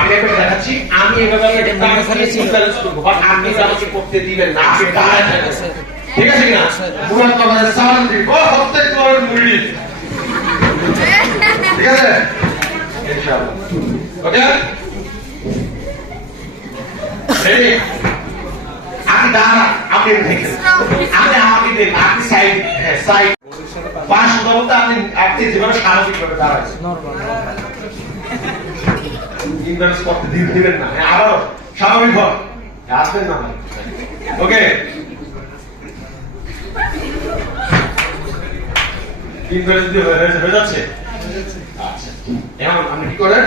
আমি একটা দেখাচ্ছি, আমি এভাবে ব্যালেন্স করবো, বাট আপনি আমাকে করতে দিবেন না, আপনি দাঁড়ায় থাকবেন, ঠিক আছে কিনা? মুরাদ বাবার সালাম দিই, ও হতে তোর মুড়ি, ঠিক আছে ইনশাআল্লাহ। Okay ready? আপনি দাঁড়ান, আপনি দেখেন, আপনি আমাকে দেন, আপনি সাইড সাইড পাঁচ বলতে আপনি যেভাবে স্বাভাবিকভাবে দাঁড়াচ্ছেন ইনভেস্ট করতে দিবেন না, আরো স্বাভাবিক হন, আসবেন না। ওকে ইনভেস্ট দিয়ে হয়ে যাচ্ছে। আচ্ছা এখন আপনি কি করেন,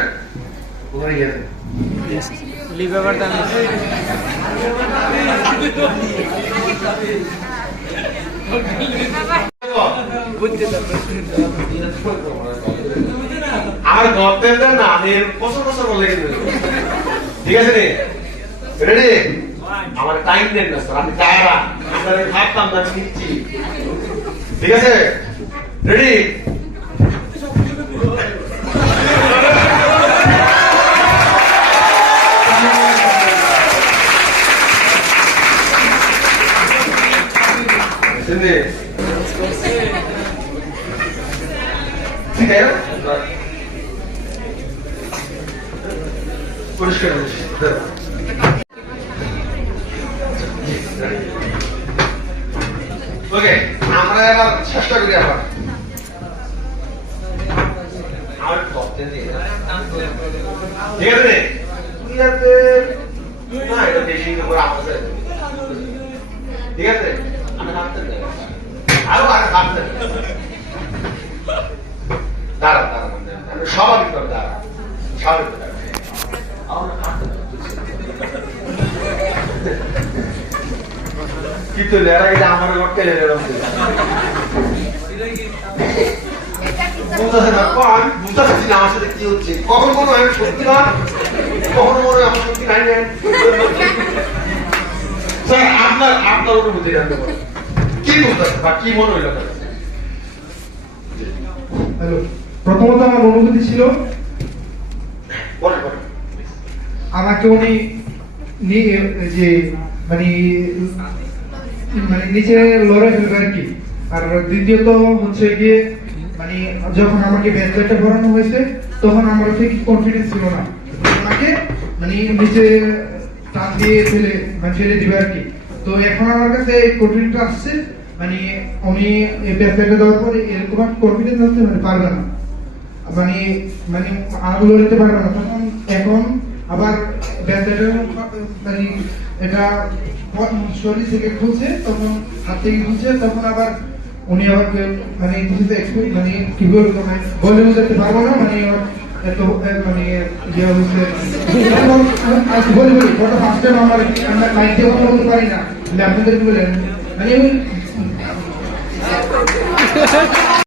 কোথায় গেছেন? লিভার দান আমার গল্পে না, আমি বছর বছর বলে গেছি, ঠিক আছে রেডি? আমার টাইম দেন না স্যার, আমি দাঁড়ান, আপনার ভাবতাম না নিচ্ছি, ঠিক আছে রেডি? ঠিক আছে পরিষ্কার ওকে, আমরা এবার চেষ্টা করি, আবার আমার ঠিক আছে না, এটা বেশি ঠিক আছে, আমি ভাবতেন আরো আগে ভাবতেন, দাঁড়ান দাঁড়ান, স্বাভাবিক করে দাঁড়ান, স্বাভাবিক কিন্তু এরা এটা আমার লটকে বুঝতেছে না, আমি বুঝতে পারছি না আমার সাথে কি হচ্ছে, কখন মনে হয় সত্যি না, কখন মনে হয় আমার সত্যি নাই। স্যার আপনার আপনার অনুভূতি জানতে পারেন, কি বুঝতেছে বা কি মনে হইল? হ্যালো, প্রথমত আমার অনুভূতি ছিল আমাকে উনি যে মানে নিচে লড়ে ফেলবে আর কি। আর দ্বিতীয়ত হচ্ছে গিয়ে মানে যখন আমাকে ব্যাচলেটটা ভরানো হয়েছে তখন আমার ঠিক কনফিডেন্স ছিল না, আমাকে মানে নিচে টান দিয়ে ফেলে দিবে আর কি। তো এখন আমার কাছে কনফিডেন্স আসছে, মানে উনি ব্যাচলেটটা দেওয়ার পরে এরকম কনফিডেন্স আসছে মানে পারবে না, মানে মানে আর লড়তে পারবে না। তখন এখন আবার ব্যাচলেটের মানে এটা শরীর থেকে খুলছে, তখন হাত থেকে খুলছে, তখন আবার উনি আবার মানে মানে কি বলবো বলে বুঝাতে পারবো না, মানে এত মানে ইয়ে হচ্ছে বলি ওটা ফার্স্ট টাইম আমার লাইন দিয়ে কথা বলতে পারি না, আপনাদের বলেন মানে